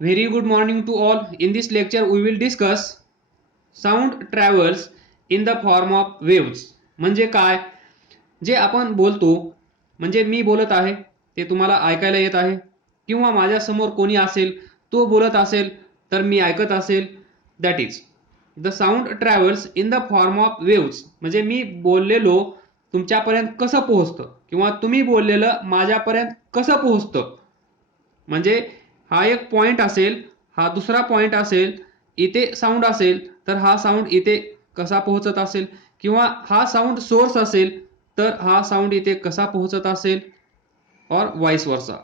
Very good morning to all. In this lecture, we will discuss sound travels in the form of waves. म्हणजे काय? जे आपण बोलतो, म्हणजे मी बोलत आहे, ते तुम्हाला ऐकायला येत आहे, किंवा माझ्या समोर कोणी असेल, तो बोलत असेल, तर मी ऐकत असेल, that is the sound travels in the form of waves. म्हणजे मी बोललेलो तुमच्यापर्यंत कसं पोहोचतं, किंवा तुम्ही बोललेलं माझ्यापर्यंत कसं पोहोचतं. म्हणजे हा एक पॉइंट असेल, हा दुसरा पॉइंट असेल, इथे साऊंड असेल, तर हा साऊंड इथे कसा पोहोचत असेल, किंवा हा साऊंड सोर्स असेल, तर हा साऊंड इथे कसा पोहोचत असेल, और वाइस वर्सा.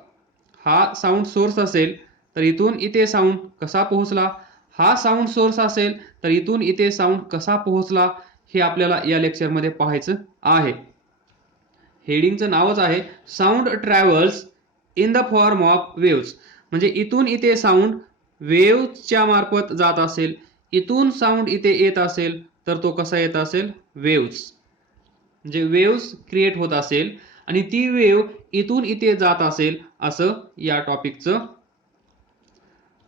हा साऊंड सोर्स असेल, तर इथून इथे साऊंड कसा पोहोचला, हा साऊंड सोर्स असेल, तर इथून इथे साऊंड कसा पोहोचला, हे आपल्याला या लेक्चरमध्ये पाहायचं आहे. हेडिंगचं नावच आहे sound travels in the form of waves. म्हणजे इथून इथे साऊंड वेव्सच्या मार्फत जात असेल, इथून साऊंड इथे येत असेल, तर तो कसा येत असेल, वेव्स. म्हणजे वेव्स क्रिएट होत असेल आणि ती वेव्ह इथून इथे जात असेल, असं या टॉपिकचं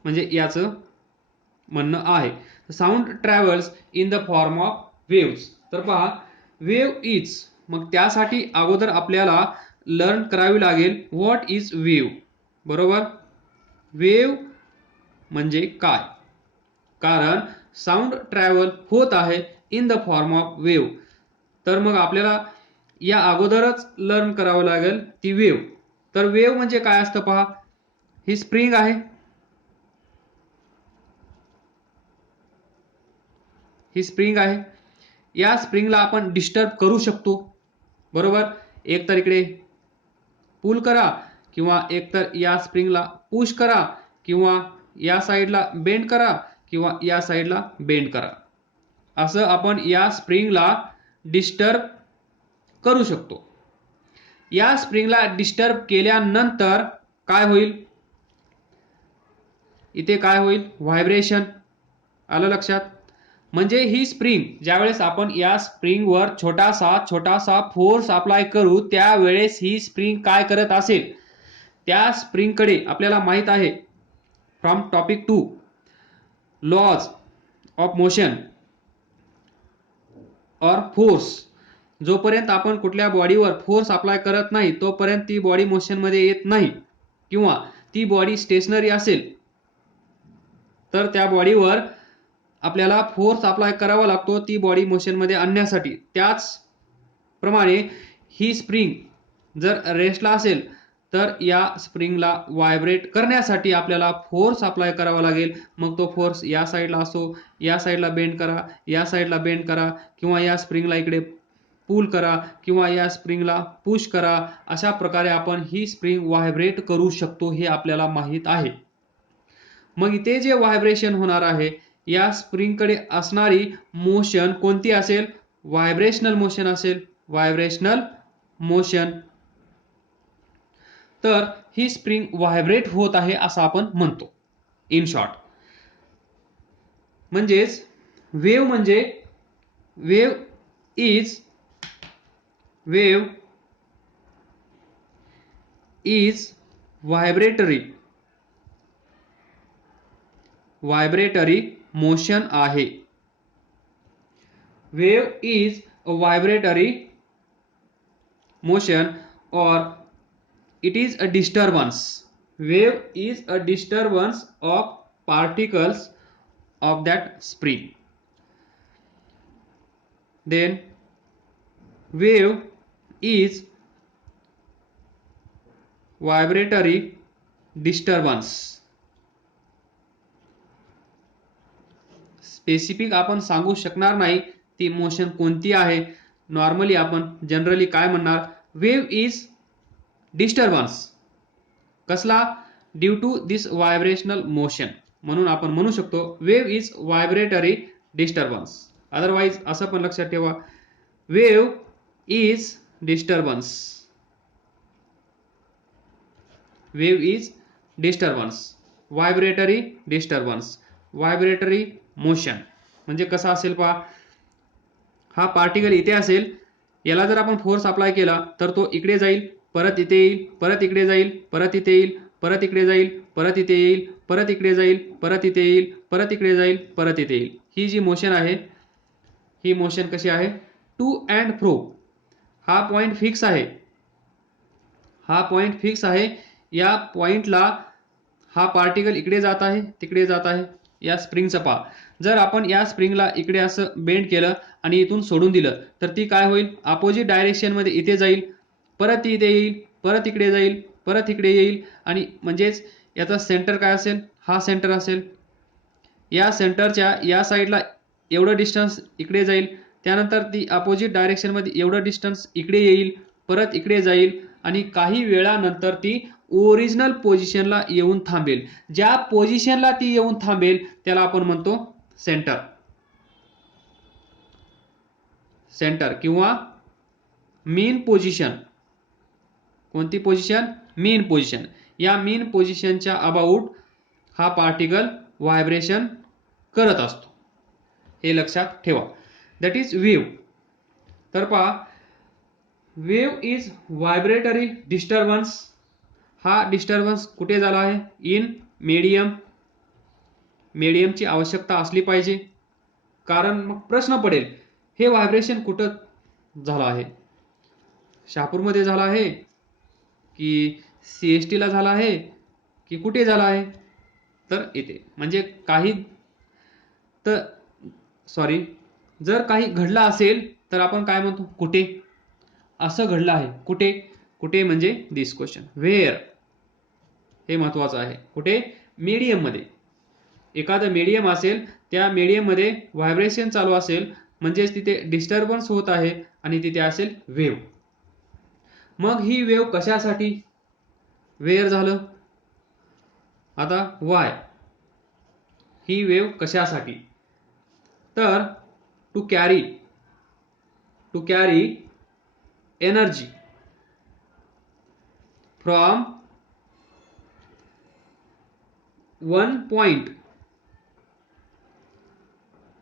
म्हणजे याचं म्हणणं आहे. Sound travels in the form of waves. तर पहा, वेव्ह इज, मग त्यासाठी अगोदर आपल्याला लर्न करावी लागेल व्हॉट इज वेव्ह. बरोबर. वेव्ह म्हणजे काय, कारण साऊंड ट्रॅव्हल होत आहे in the form of wave, तर मग आपल्याला या अगोदरच लर्न करावं लागेल ती वेव्ह. तर वेव्ह म्हणजे काय असतं पहा, ही स्प्रिंग आहे, ही स्प्रिंग आहे, या स्प्रिंगला आपण डिस्टर्ब करू शकतो. बरोबर. एक तर इकडे पुल करा, किंवा एकतर या स्प्रिंगला पुश करा, किंवा या साईडला बेंड करा, किंवा या साईडला बेंड करा. असं आपण या स्प्रिंगला डिस्टर्ब करू शकतो. या स्प्रिंगला डिस्टर्ब केल्यानंतर काय होईल, इथे काय होईल, व्हायब्रेशन. आलं लक्षात. म्हणजे ही स्प्रिंग, ज्यावेळेस आपण या स्प्रिंगवर छोटासा फोर्स अप्लाय करू, त्यावेळेस ही स्प्रिंग काय करत असेल, त्या स्प्रिंगकडे आपल्याला माहित आहे from topic 2 laws of motion और फोर्स. जोपर्यंत आपण कुठल्या बॉडीवर फोर्स अप्लाय करत नाही, तोपर्यंत ती बॉडी मोशन मध्ये येत नाही, किंवा ती बॉडी स्टेशनरी असेल, तर त्या बॉडीवर आपल्याला फोर्स अप्लाय करावा लागतो ती बॉडी मोशन मध्ये आणण्यासाठी. त्याचप्रमाणे ही स्प्रिंग जर रेस्टला असेल, तर या स्प्रिंगला व्हायब्रेट करण्यासाठी आपल्याला फोर्स अप्लाय करावा लागेल. मग तो फोर्स या साईडला असो, या साईडला बेंड करा, या साईडला बेंड करा, किंवा या स्प्रिंगला इकडे पुल करा, किंवा या स्प्रिंगला पुश करा. अशा प्रकारे आपण ही स्प्रिंग व्हायब्रेट करू शकतो, हे आपल्याला माहित आहे. मग इथे जे व्हायब्रेशन होणार आहे, या स्प्रिंगकडे असणारी मोशन कोणती असेल, व्हायब्रेशनल मोशन असेल. Vibrational motion. तर ही स्प्रिंग व्हायब्रेट होत आहे असं आपण म्हणतो इन शॉर्ट. म्हणजेच वेव्ह म्हणजे वेव्ह इज व्हायब्रेटरी मोशन आहे. वेव्ह इज अ व्हायब्रेटरी मोशन और it is a disturbance. Wave is a disturbance of particles of that spring. Then wave is vibratory disturbance. Specific आपण सांगू शकणार नाही ती मोशन कोणती आहे. नॉर्मली आपण जनरली काय म्हणणार, वेव्ह इज डिस्टर्बन्स. कसला, due to this vibrational motion. म्हणून आपण म्हणू शकतो wave is vibratory disturbance. Otherwise असं पण लक्षात ठेवा, wave is disturbance. Wave is disturbance, vibratory disturbance, vibratory motion. म्हणजे कसं असेल पहा, हा पार्टिकल इथे असेल, याला जर आपण फोर्स अप्लाय केला, तर तो इकडे जाईल, परत इथे येईल, परत इकडे जाईल, परत इथे येईल, परत इकडे जाईल, परत इथे येईल, परत इकडे जाईल, परत इथे येईल, परत इकडे जाईल, परत इथे येईल. ही जी मोशन आहे, ही मोशन कशी आहे? टू अँड फ्रो. हा पॉइंट फिक्स आहे, हा पॉइंट फिक्स आहे. या पॉइंटला हा पार्टिकल इकडे जात आहे, तिकडे जात आहे. या स्प्रिंगचं पहा, जर आपण या स्प्रिंगला इकडे असं बेंड केलं आणि इथून सोडून दिलं तर ती काय होईल? अपोजिट डायरेक्शनमध्ये इथे जाईल, परत इथे येईल, परत इकडे जाईल, परत इकडे येईल. आणि म्हणजेच याचा सेंटर काय असेल? हा सेंटर असेल. या सेंटरच्या या साईडला एवढं डिस्टन्स इकडे जाईल, त्यानंतर ती अपोजिट डायरेक्शनमध्ये एवढं डिस्टन्स इकडे येईल, परत इकडे जाईल आणि काही वेळानंतर ती ओरिजिनल पोझिशनला येऊन थांबेल. ज्या पोझिशनला ती येऊन थांबेल त्याला आपण म्हणतो सेंटर. सेंटर किंवा मीन पोझिशन. कोणती पोझिशन? मीन पोझिशन. या मीन पोझिशनच्या अबाउट हा पार्टिकल व्हायब्रेशन करत असतो, हे लक्षात ठेवा. That is wave. तर पहा, वेव्ह इज व्हायब्रेटरी डिस्टर्बन्स. हा डिस्टर्बन्स कुठे झाला आहे? In medium. मीडियमची आवश्यकता असली पाहिजे, कारण मग प्रश्न पडेल हे व्हायब्रेशन कुठं झालं आहे? शहापूरमध्ये झालं आहे की CST ला झाला आहे की कुठे झाला आहे? तर इथे. म्हणजे काही तर सॉरी, जर काही घडलं असेल तर आपण काय म्हणतो? कुठे? असं घडलं आहे. कुठे? कुठे म्हणजे दिस क्वेश्चन. व्हेअर हे महत्वाचं आहे. कुठे? मीडियम मध्ये. एखादं मीडियम असेल, त्या मीडियम मध्ये व्हायब्रेशन चालू असेल, म्हणजेच तिथे डिस्टर्बन्स होत आहे आणि तिथे असेल वेव्ह. मग ही वेव्ह कशासाठी? वेअर झालं. आता वाय, ही वेव्ह कशासाठी? तर to carry energy from one point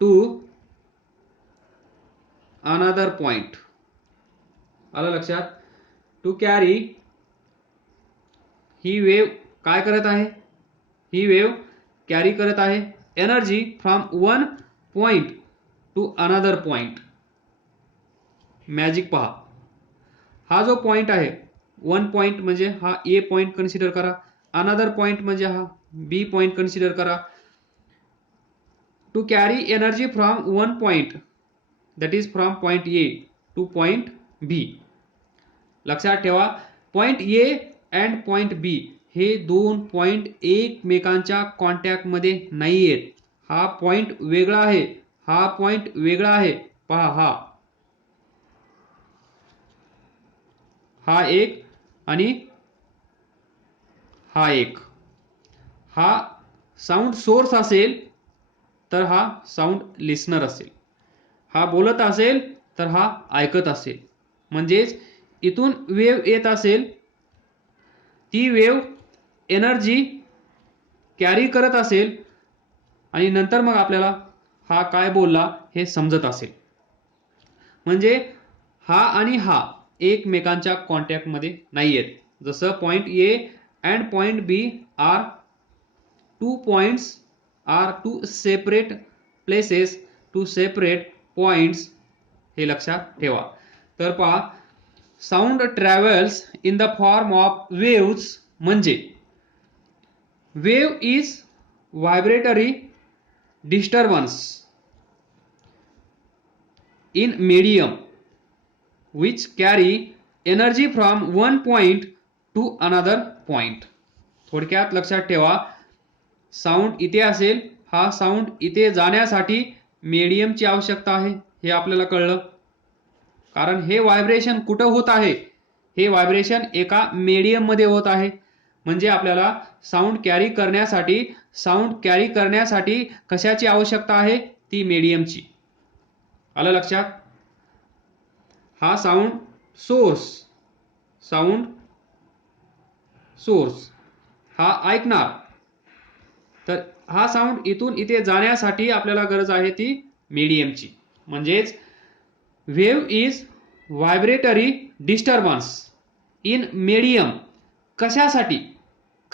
to another point. आलं लक्षात? टू कॅरी, ही वेव्ह काय करत आहे? ही वेव्ह कॅरी करत आहे energy from one point to another point. मॅजिक पहा, हा जो पॉइंट आहे, वन पॉइंट म्हणजे हा ए पॉइंट कन्सिडर करा, अनदर पॉइंट म्हणजे हा बी पॉइंट कन्सिडर करा. To carry energy from one point, that is from point A to point B. लक्षात ठेवा, point A and point B हे दोन पॉइंट एकमेकांच्या कॉन्टॅक्ट मध्ये नाही आहेत. हा पॉइंट वेगळा आहे, हा पॉइंट वेगळा आहे. पहा, हा एक आणि हा एक. हा साऊंड सोर्स असेल तर हा साऊंड लिसनर असेल. हा बोलत असेल तर हा ऐकत असेल. म्हणजेच इथून वेव्ह येत असेल, ती वेव्ह एनर्जी कॅरी करत असेल आणि नंतर मग आपल्याला हा काय बोलला हे समजत असेल. म्हणजे हा आणि हा एकमेकांच्या कॉन्टॅक्ट मध्ये नाही आहेत. जसं point A and point B are two points, are two separate places, two separate points, हे लक्षात ठेवा. तर पहा, sound travels in the form of waves. म्हणजे wave is vibratory disturbance in medium which carry energy from one point to another point. थोडक्यात लक्षात ठेवा, sound इथे असेल, हा साऊंड इथे जाण्यासाठी मीडियमची आवश्यकता आहे, हे आपल्याला कळलं. कारण हे व्हायब्रेशन कुठं होत आहे? हे व्हायब्रेशन एका मीडियम मध्ये होत आहे. म्हणजे आपल्याला साऊंड कॅरी करण्यासाठी कशाची आवश्यकता आहे? ती मीडियमची. आलं लक्षात? हा साऊंड सोर्स हा ऐकणार. तर हा साऊंड इथून इथे जाण्यासाठी आपल्याला गरज आहे ती मीडियमची. म्हणजेच wave is vibratory disturbance in medium. कशासाठी?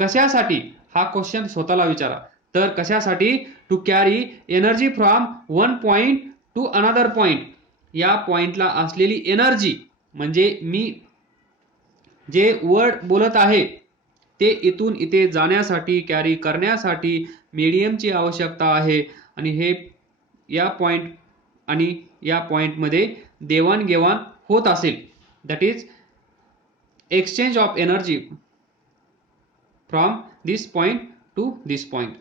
कशासाठी हा क्वेश्चन स्वतःला विचारा. तर कशासाठी? To carry energy from one point to another point. या पॉइंटला असलेली एनर्जी म्हणजे मी जे वर्ड बोलत आहे ते इथून इथे जाण्यासाठी कॅरी करण्यासाठी मीडियमची आवश्यकता आहे. आणि हे या पॉइंट आणि या पॉइंटमध्ये देवाणघेवाण होत असेल. That is exchange of energy from this point to this point.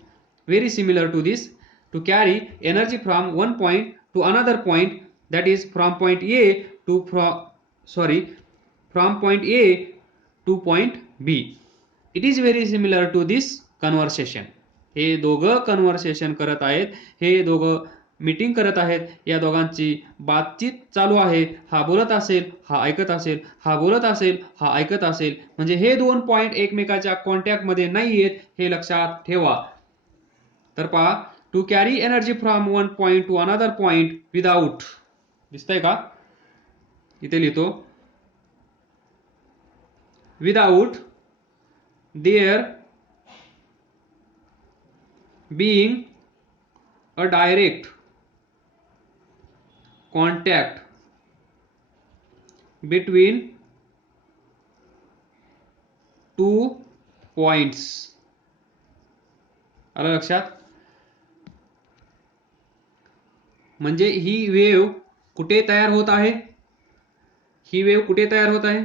Very similar to this. To carry energy from one point to another point, that is from point A to from point A to point B. It is very similar to this conversation. हे दोघं conversation करत आहेत, हे दोघं meeting करत आहेत, या दोघांची बातचीत चालू आहे. हा बोलत असेल, हा ऐकत असेल, हा बोलत असेल, हा ऐकत असेल. म्हणजे हे दोन पॉइंट एकमेकाच्या कॉन्टॅक्टमध्ये नाही आहेत, हे लक्षात ठेवा. तर पहा, to carry energy from one point to another point without, दिसतंय का? इथे लिहितो, without there being a direct contact between two points. आलं लक्षात? म्हणजे ही वेव्ह कुठे तयार होत आहे? ही वेव्ह कुठे तयार होत आहे?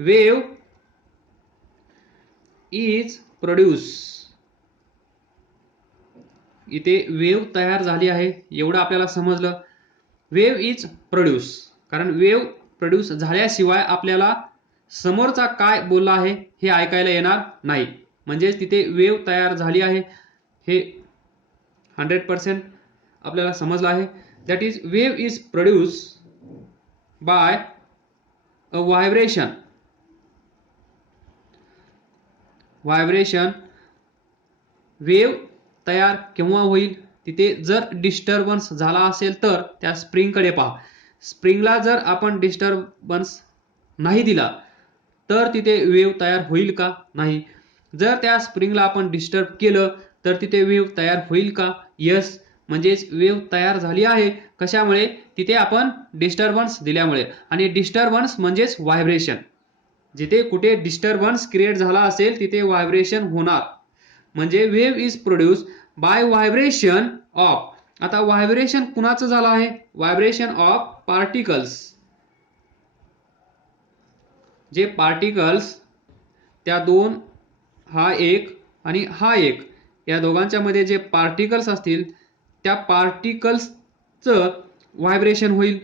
Wave is produce. इथे वेव्ह तयार झाली आहे, एवढं आपल्याला समजलं. वेव्ह इज प्रोड्यूस, कारण वेव्ह प्रोड्यूस झाल्याशिवाय आपल्याला समोरचा काय बोलला आहे हे ऐकायला येणार नाही. म्हणजेच तिथे वेव्ह तयार झाली आहे, हे 100% आपल्याला समजलं आहे. That is wave is produce by a vibration. Vibration. Wave तयार केव्हा होईल? तिथे जर डिस्टर्बन्स झाला असेल तर त्या स्प्रिंगकडे पहा. स्प्रिंगला जर आपण डिस्टर्बन्स नाही दिला तर तिथे वेव्ह तयार होईल का? नाही. जर त्या स्प्रिंगला आपण डिस्टर्ब केलं तर तिथे वेव्ह तयार होईल का? यस. म्हणजेच वेव्ह तयार झाली आहे. कशामुळे? तिथे आपण डिस्टर्बन्स दिल्यामुळे. आणि डिस्टर्बन्स म्हणजेच व्हायब्रेशन. जिथे कुठे डिस्टर्बन्स क्रिएट झाला असेल तिथे व्हायब्रेशन होणार. म्हणजे wave is produce by vibration of. आता व्हायब्रेशन कुणाचं झालं आहे? Vibration of particles. जे पार्टिकल्स, त्या दोन, हा एक आणि हा एक, या दोघांच्या मध्ये जे पार्टिकल्स असतील त्या पार्टिकल्सचं व्हायब्रेशन होईल.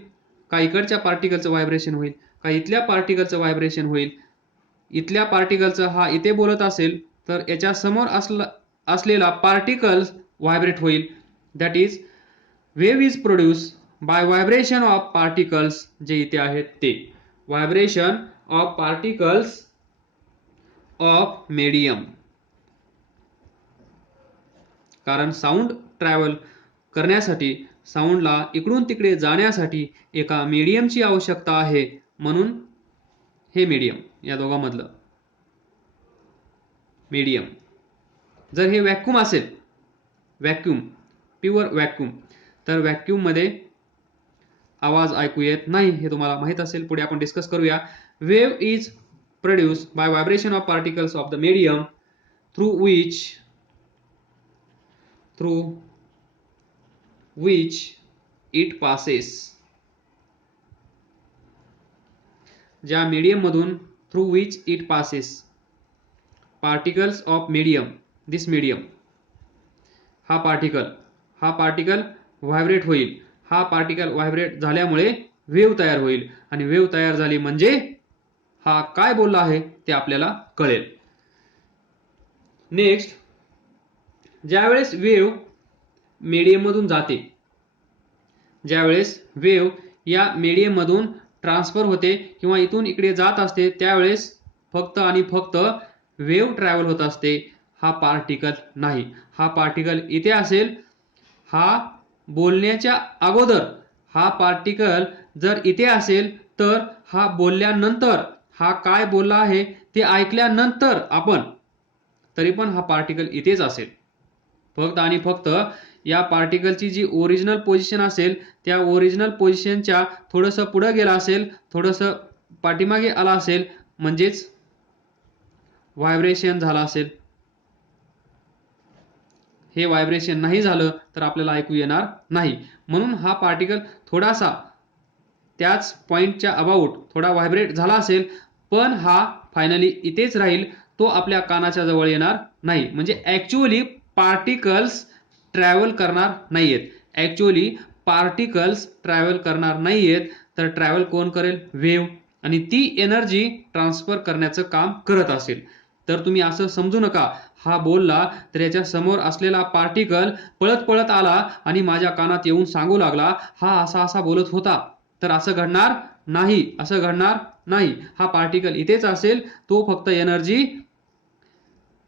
का इकडच्या पार्टिकलचं व्हायब्रेशन होईल, का इथल्या पार्टिकलचं व्हायब्रेशन होईल. इथल्या पार्टिकलचं हा इथे बोलत असेल तर याच्या समोर असलेला पार्टिकल व्हायब्रेट होईल. That is wave is produce by vibration of particles. जे इथे आहेत ते vibration of particles of medium. कारण साऊंड ट्रॅव्हल करण्यासाठी, साऊंडला इकडून तिकडे जाण्यासाठी एका मीडियमची आवश्यकता आहे. म्हणून हे मीडियम, या दोघांमधलं मीडियम. जर हे व्हॅक्यूम असेल, व्हॅक्यूम, प्युअर व्हॅक्यूम, तर व्हॅक्यूम मध्ये आवाज ऐकू येत नाही, हे तुम्हाला माहित असेल. पुढे आपण डिस्कस करूया. Wave is produce by vibration of particles of the medium through which it passes. ज्या मीडियम मधून, through which it passes, particles of medium, this medium, हा पार्टिकल व्हायब्रेट होईल. हा पार्टिकल व्हायब्रेट झाल्यामुळे वेव्ह तयार होईल. आणि वेव्ह तयार झाली म्हणजे हा काय बोलला आहे ते आपल्याला कळेल. नेक्स्ट, ज्यावेळेस वेव्ह मीडियम मधून जाते, ज्यावेळेस वेव्ह या मीडियम मधून ट्रान्सफर होते किंवा इथून इकडे जात असते, त्यावेळेस फक्त आणि फक्त वेव्ह ट्रॅव्हल होत असते, हा पार्टिकल नाही. हा पार्टिकल इथे असेल, हा बोलण्याच्या अगोदर, हा पार्टिकल जर इथे असेल तर हा बोलल्यानंतर, हा काय बोलला आहे ते ऐकल्यानंतर आपण तरी पण हा पार्टिकल इथेच असेल. फक्त आणि फक्त या पार्टिकलची जी ओरिजिनल पोझिशन असेल त्या ओरिजिनल पोझिशनच्या थोडंसं पुढे गेला असेल, थोडंसं पाठीमागे आला असेल, म्हणजेच व्हायब्रेशन झाला असेल. हे व्हायब्रेशन नाही झालं तर आपल्याला ऐकू येणार नाही. म्हणून हा पार्टिकल थोडासा त्याच पॉइंटच्या अबाउट थोडा व्हायब्रेट झाला असेल, पण हा फायनली इथेच राहील, तो आपल्या कानाच्या जवळ येणार नाही. म्हणजे ऍक्च्युअली पार्टिकल्स ट्रॅव्हल करणार नाहीयेत. ऍक्च्युअली पार्टिकल्स ट्रॅव्हल करणार नाहीयेत, तर ट्रॅव्हल कोण करेल? वेव्ह. आणि ती एनर्जी ट्रान्सफर करण्याचं काम करत असेल. तर तुम्ही असं समजू नका हा बोलला तर याच्या समोर असलेला पार्टिकल पळत पळत आला आणि माझ्या कानात येऊन सांगू लागला हा असा असा बोलत होता. तर असं घडणार नाही, असं घडणार नाही. हा पार्टिकल इथेच असेल, तो फक्त एनर्जी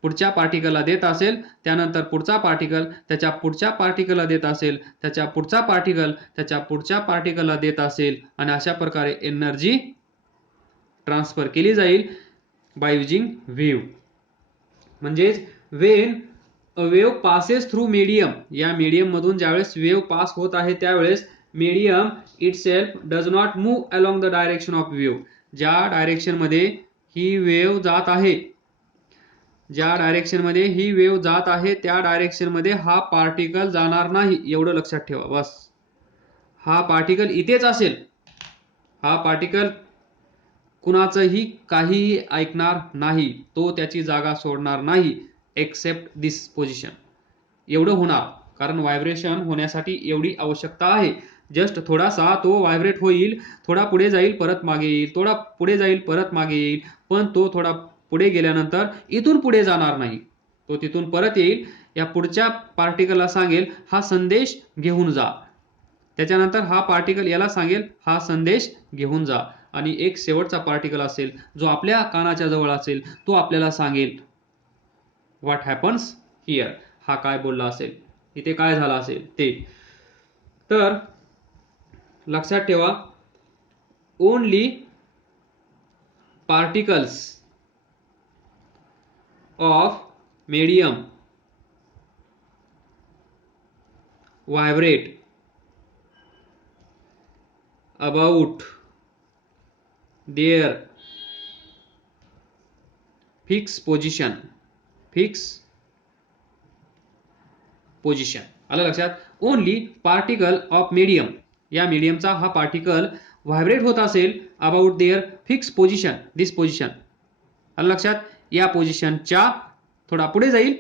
पुढच्या पार्टिकलला देत असेल, त्यानंतर पुढचा पार्टिकल त्याच्या पुढच्या पार्टिकलला देत असेल, त्याच्या पुढचा पार्टिकल त्याच्या पुढच्या पार्टिकलला देत असेल, आणि अशा प्रकारे एनर्जी ट्रान्सफर केली जाईल बाय युजिंग वेव्ह. म्हणजेच when a wave passes through medium, या मीडियम मधून ज्यावेळेस वेव्ह पास होत आहे त्यावेळेस medium itself does not move along the direction of wave. ज्या डायरेक्शन मध्ये ही वेव्ह जात आहे, ज्या डायरेक्शन मध्ये ही वेव्ह जात आहे त्या डायरेक्शन मध्ये हा पार्टिकल जाणार नाही. एवढं लक्षात ठेवा बस. हा पार्टिकल इथेच असेल, हा पार्टिकल कुणाचंही काहीही ऐकणार नाही, तो त्याची जागा सोडणार नाही एक्सेप्ट दिस पोझिशन. एवढं होणार, कारण व्हायब्रेशन होण्यासाठी एवढी आवश्यकता आहे. जस्ट थोडासा तो व्हायब्रेट होईल, थोडा पुढे जाईल परत मागे येईल, थोडा पुढे जाईल परत मागे येईल, पण तो थोडा पुढे गेल्यानंतर इथून पुढे जाणार नाही, तो तिथून परत येईल, या पुढच्या पार्टिकलला सांगेल हा संदेश घेऊन जा, त्याच्यानंतर हा पार्टिकल याला सांगेल हा संदेश घेऊन जा, आणि एक शेवटचा पार्टिकल असेल जो आपल्या कानाच्या जवळ असेल, तो आपल्याला सांगेल व्हॉट हॅपन्स हिअर. हा काय बोलला असेल, इथे काय झालं असेल ते. तर लक्षात ठेवा, only particles of medium vibrate about their fixed position. आलं लक्षात? ओनली पार्टिकल ऑफ मीडियम, या मीडियमचा हा पार्टिकल व्हायब्रेट होत असेल about their fix position, this position. आलं लक्षात? या पोझिशनच्या थोडा पुढे जाईल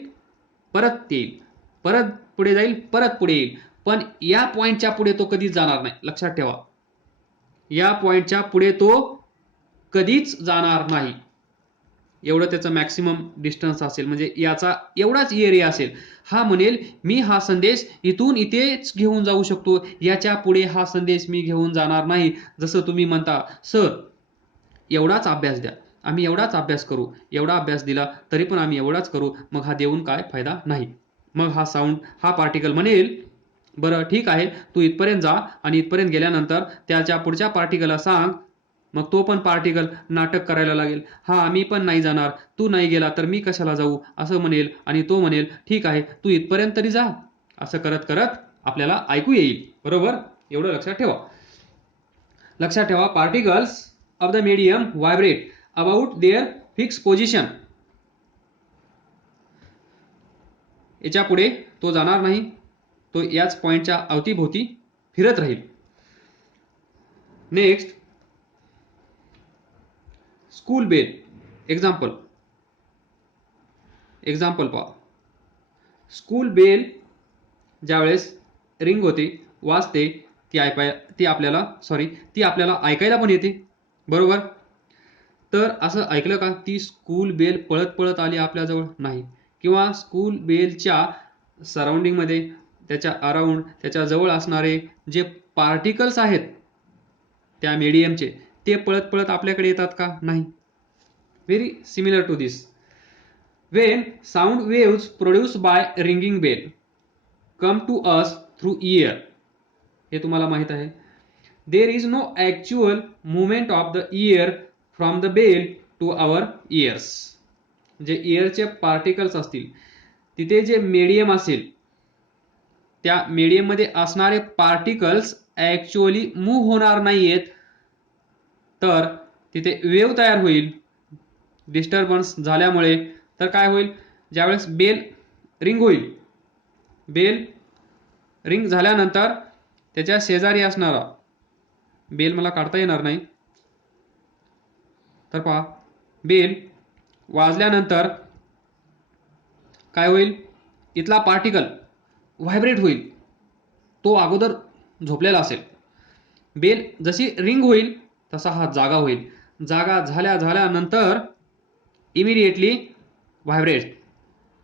परत येईल, परत पुढे जाईल परत पुढे येईल, पण या पॉइंटच्या पुढे तो कधीच जाणार नाही. लक्षात ठेवा, या पॉइंटच्या पुढे तो कधीच जाणार नाही. एवढं त्याचं मॅक्सिमम डिस्टन्स असेल, म्हणजे याचा एवढाच एरिया असेल. हा म्हणेल मी हा संदेश इथून इथेच घेऊन जाऊ शकतो, याच्या पुढे हा संदेश मी घेऊन जाणार नाही. जसं तुम्ही म्हणता सर एवढाच अभ्यास द्या, आम्ही एवढाच अभ्यास करू, एवढा अभ्यास दिला तरी पण आम्ही एवढाच करू, मग हा देऊन काय फायदा नाही. मग हा साऊंड, हा पार्टिकल म्हणेल बरं ठीक आहे तू इथपर्यंत जा, आणि इथपर्यंत गेल्यानंतर त्याच्या पुढच्या पार्टिकलला सांग. मग तो पण पार्टिकल नाटक करायला लागेल, हा मी पण नाही जाणार, तू नाही गेला तर मी कशाला जाऊ असं म्हणेल, आणि तो म्हणेल ठीक आहे तू इथपर्यंत तरी जा. असं करत करत आपल्याला ऐकू येईल. बरोबर? एवढं लक्षात ठेवा. लक्षात ठेवा, particles of the medium vibrate about their fix position. याच्या पुढे तो जाणार नाही, तो याच पॉइंटच्या अवतीभोवती फिरत राहील. Next, school bell. एक्झाम्पल पहा. स्कूल बेल ज्यावेळेस रिंग होते, वाजते, ती आपल्याला ऐकायला पण येते. बरोबर? तर असं ऐकलं का ती स्कूल बेल पळत पळत आली आपल्याजवळ? नाही. किंवा स्कूल बेलच्या सराउंडिंग मध्ये, त्याच्या अराउंड, त्याच्या जवळ असणारे जे पार्टिकल्स आहेत त्या मीडियमचे, ते पळत पळत आपल्याकडे येतात का? नाही. Very similar to this. When sound waves produce by ringing bell come to us through ear, हे तुम्हाला माहित आहे, there is no actual movement of the ear from the bell to our ears. जे एअरचे पार्टिकल्स असतील तिथे जे medium असेल त्या मीडियम मध्ये असणारे पार्टिकल्स ऍक्च्युअली मूव्ह होणार नाहीयेत, तर तिथे वेव्ह तयार होईल डिस्टर्बन्स झाल्यामुळे. तर काय होईल, ज्यावेळेस बेल रिंग होईल, बेल रिंग झाल्यानंतर त्याच्या शेजारी असणारा बेल मला काढता येणार नाही, तर पहा बेल वाजल्यानंतर काय होईल, इथला पार्टिकल व्हायब्रेट होईल, तो अगोदर झोपलेला असेल. बेल जशी रिंग होईल तसा हा जागा होईल. जागा झाल्यानंतर इमिडिएटली व्हायब्रेट,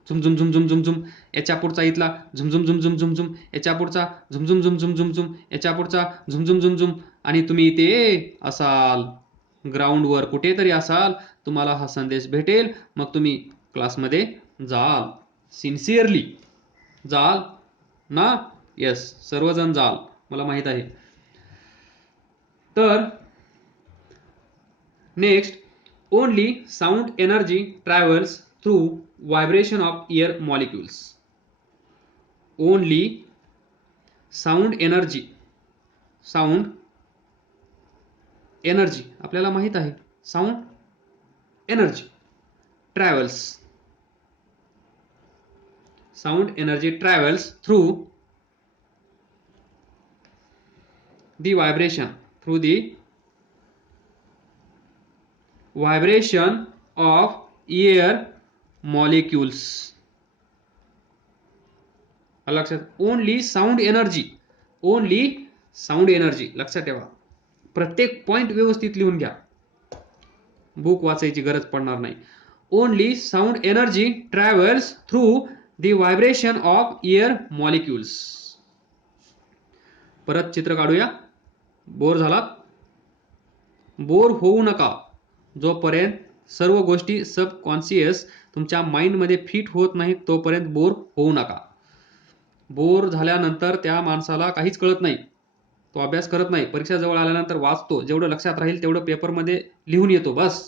झुमझुम झुमझुम झुमझुम, याच्या पुढचा इथला झुमझुम झुमझुम झुमझुम, याच्या पुढचा झुमझुम झुमझुम झुमझुम, याच्या पुढचा झुमझुम झुमझुम, आणि तुम्ही इथे असाल, ग्राउंडवर कुठेतरी असाल, तुम्हाला हा संदेश भेटेल, मग तुम्ही क्लासमध्ये जाल, सिन्सिअरली जाल ना? यस, सर्वजण जाल, मला माहित आहे. तर next, only sound energy travels through vibration of air molecules. Only sound energy, sound energy आपल्याला माहित आहे, sound energy travels, sound energy travels through the vibration, through the vibration of air molecules. लक्षात, only sound energy, only sound energy लक्षात ठेवा. प्रत्येक point व्यवस्थित लिहून घ्या, बुक वाचायची गरज पडणार नाही. Only sound energy travels through the vibration of air molecules. परत चित्र काढूया. बोर झालात, बोर होऊ नका. जोपर्यंत सर्व गोष्टी सबकॉन्शियस तुमच्या माइंडमध्ये फिट होत नाहीत तोपर्यंत बोर होऊ नका. बोर झाल्यानंतर त्या माणसाला काहीच कळत नाही, तो अभ्यास करत नाही, परीक्षा जवळ आल्यानंतर वाचतो, जेवढं लक्षात राहील तेवढं पेपरमध्ये लिहून येतो, बस.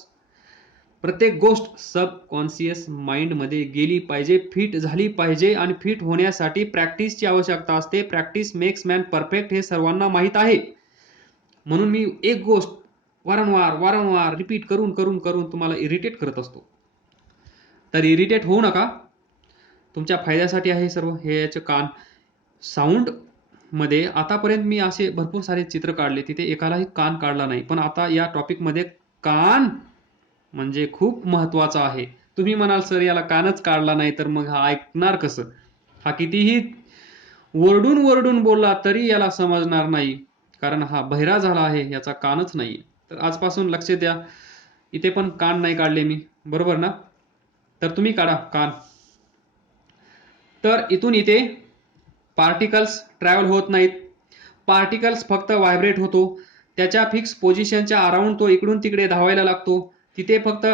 प्रत्येक गोष्ट सबकॉन्शियस माइंडमध्ये गेली पाहिजे, फिट झाली पाहिजे, आणि फिट होण्यासाठी प्रॅक्टिसची आवश्यकता असते. प्रॅक्टिस मेक्स मॅन परफेक्ट, हे सर्वांना माहीत आहे. म्हणून मी एक गोष्ट वारंवार रिपीट करून करून करून तुम्हाला इरिटेट करत असतो. तर इरिटेट होऊ नका, तुमच्या फायद्यासाठी आहे सर्व हे. याचे कान साऊंड मध्ये आतापर्यंत मी असे भरपूर सारे चित्र काढले, तिथे एकालाही कान काढला नाही, पण आता या टॉपिक मध्ये कान म्हणजे खूप महत्वाचा आहे. तुम्ही म्हणाल सर याला कानच काढला नाही तर मग हा ऐकणार कसं? हा कितीही वरडून बोलला तरी याला समजणार नाही, कारण हा बहिरा झाला आहे, याचा कानच नाही. तर आजपासून लक्ष द्या, इथे पण कान नाही काढले मी, बरोबर ना? तर तुम्ही काढा कान. तर इथून इथे पार्टिकल्स ट्रॅव्हल होत नाहीत, पार्टिकल्स फक्त व्हायब्रेट होतो. त्याच्या फिक्स पोझिशनच्या अराउंड तो इकडून तिकडे धावायला लागतो. तिथे फक्त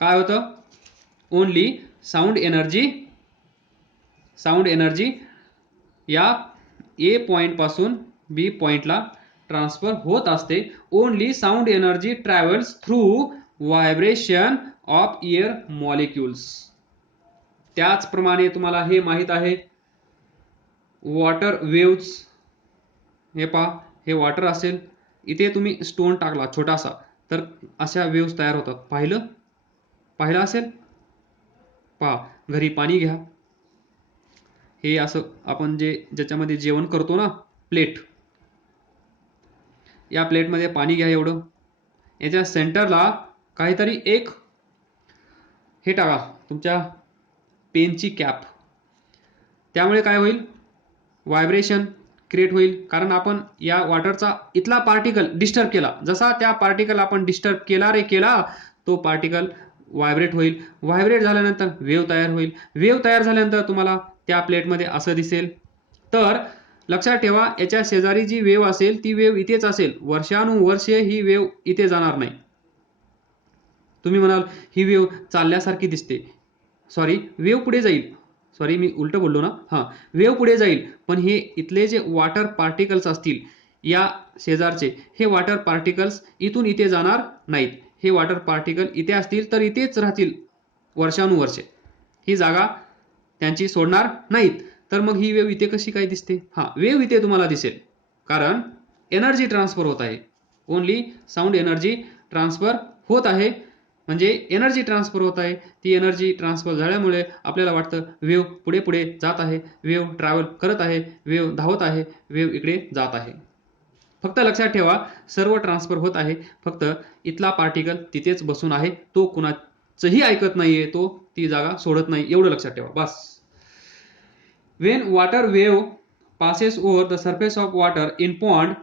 काय होतं, ओनली साऊंड एनर्जी या ए पॉइंट पासून बी पॉइंटला ट्रान्सफर होत असते. Only sound energy travels through vibration of air molecules. त्याचप्रमाणे तुम्हाला हे माहित आहे, वॉटर वेव्स. हे पहा, हे वॉटर असेल, इथे तुम्ही स्टोन टाकला छोटासा तर अशा वेव्स तयार होतात. पाहिलं असेल, पहा, घरी पाणी घ्या, हे असं आपण ज्याच्यामध्ये जेवण करतो ना, प्लेट, या प्लेटमध्ये पाणी घ्या एवढं, याच्या सेंटरला काहीतरी एक हे टाका, तुमच्या पेनची कॅप. त्यामुळे काय होईल, व्हायब्रेशन क्रिएट होईल, कारण आपण या वॉटरचा इथला पार्टिकल डिस्टर्ब केला. जसा त्या पार्टिकल आपण डिस्टर्ब केला तो पार्टिकल व्हायब्रेट होईल. व्हायब्रेट झाल्यानंतर वेव्ह तयार होईल. वेव्ह तयार झाल्यानंतर तुम्हाला त्या प्लेटमध्ये असं दिसेल. तर लक्षात ठेवा, याच्या शेजारी जी वेव्ह असेल ती वेव्ह इथेच असेल, वर्षानुवर्षे ही वेव्ह इथे जाणार नाही. तुम्ही म्हणाल ही वेव्ह चालल्यासारखी दिसते, सॉरी, वेव्ह पुढे जाईल, सॉरी मी उलट बोललो ना, वेव्ह पुढे जाईल, पण हे इथले जे वॉटर पार्टिकल्स असतील या शेजारचे, हे वॉटर पार्टिकल्स इथून इथे जाणार नाहीत. हे वॉटर पार्टिकल इथे असतील तर इथेच राहतील वर्षानुवर्षे, ही जागा त्यांची सोडणार नाहीत. तर मग ही वेव्ह इथे कशी काय दिसते? वेव्ह इथे तुम्हाला दिसेल कारण एनर्जी ट्रान्सफर होत आहे. ओनली साऊंड एनर्जी ट्रान्सफर होत आहे, म्हणजे एनर्जी ट्रान्सफर होत आहे. ती एनर्जी ट्रान्सफर झाल्यामुळे आपल्याला वाटतं वेव्ह पुढे पुढे जात आहे, वेव्ह ट्रॅव्हल करत आहे, वेव्ह धावत आहे, वेव्ह इकडे जात आहे. फक्त लक्षात ठेवा सर्व ट्रान्सफर होत आहे, फक्त इथला पार्टिकल तिथेच बसून आहे, तो कुणाचंही ऐकत नाहीये, तो ती जागा सोडत नाही, एवढं लक्षात ठेवा बस. When water wave passes over the surface of water in pond,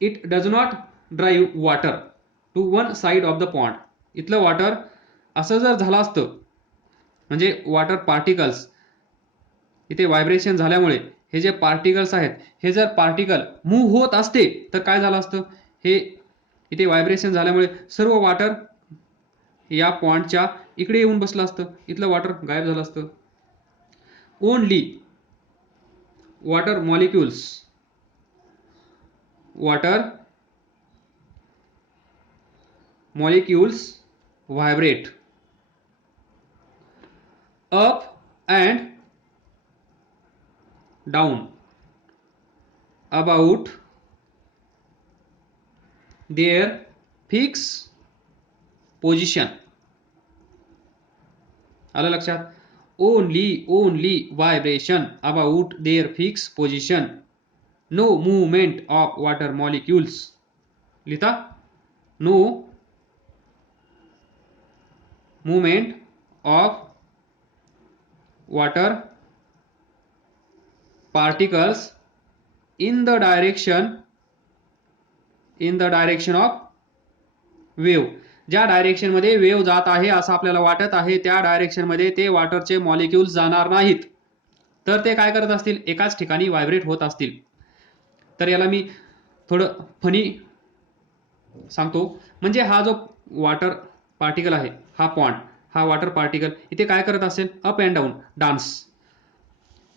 it does not drive water to one side of the pond. इथलं वॉटर असं जर झालं असतं, म्हणजे वॉटर पार्टिकल्स इथे व्हायब्रेशन झाल्यामुळे हे जे पार्टिकल्स आहेत, हे जर पार्टिकल मूव्ह होत असते तर काय झालं असतं? हे इथे व्हायब्रेशन झाल्यामुळे सर्व वॉटर या पॉइंटच्या इकडे येऊन बसलं असतं, इथलं वॉटर गायब झालं असतं. Only water molecules vibrate up and down about their fixed position. आलं लक्षात? only vibration about their fixed position, no movement of water molecules. लिहिता? no movement of water particles in the direction of wave. ज्या direction मध्ये wave जात आहे असं आपल्याला वाटत आहे, त्या डायरेक्शन मध्ये ते वॉटरचे मॉलिक्युल्स जाणार नाहीत, तर ते काय करत असतील? एकाच ठिकाणी व्हायब्रेट होत असतील. तर याला मी थोडं फनी सांगतो. म्हणजे हा जो वॉटर पार्टिकल आहे, हा पॉन्ड, हा वॉटर पार्टिकल इथे काय करत असेल? Up and down dance.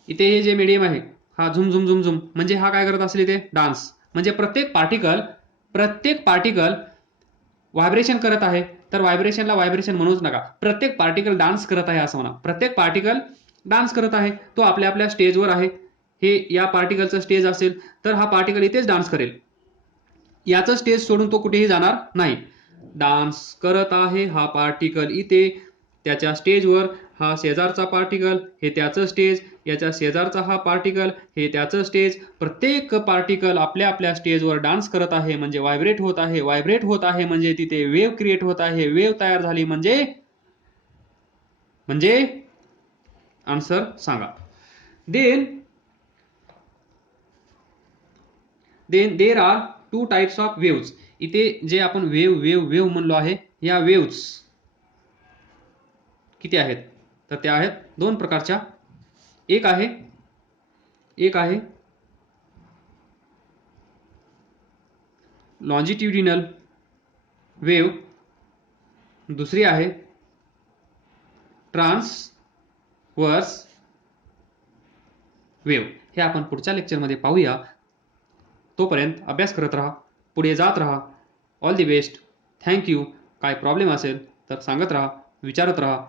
इथे हे जे मीडियम आहे हा झुम झुम झुम झुम, म्हणजे हा काय करत असेल? इथे डान्स. म्हणजे प्रत्येक पार्टिकल व्हायब्रेशन करत आहे, तर व्हायब्रेशनला व्हायब्रेशन म्हणूच नका, प्रत्येक पार्टिकल डान्स करत आहे असं म्हणा. प्रत्येक पार्टिकल डान्स करत आहे, तो आपल्या आपल्या स्टेजवर आहे. हे या पार्टिकलचं स्टेज असेल तर हा पार्टिकल इथेच डान्स करेल, याचं स्टेज सोडून तो कुठेही जाणार नाही. डान्स करत आहे हा पार्टिकल इथे, त्याच्या स्टेजवर. हा शेजारचा पार्टिकल, हे त्याचं स्टेज, याच्या शेजारचा हा पार्टिकल, हे त्याचं स्टेज. प्रत्येक पार्टिकल आपल्या आपल्या स्टेजवर डान्स करत आहे, म्हणजे व्हायब्रेट होत आहे. व्हायब्रेट होत आहे म्हणजे तिथे वेव्ह क्रिएट होत आहे. वेव्ह तयार झाली म्हणजे आन्सर सांगा. Then there are two types of waves. इथे जे आपण वेव्ह म्हणलो आहे, या वेव्स किती आहेत? तर त्या आहेत दोन प्रकारच्या. एक आहे लॉन्जिट्युडिनल वेव्ह, दुसरी आहे ट्रान्सव्हर्स वेव्ह. हे आपण पुढच्या लेक्चरमध्ये पाहूया. तोपर्यंत अभ्यास करत राहा, पुढे जात राहा. All the best. थँक्यू. काय प्रॉब्लेम असेल तर सांगत राहा, विचारत राहा.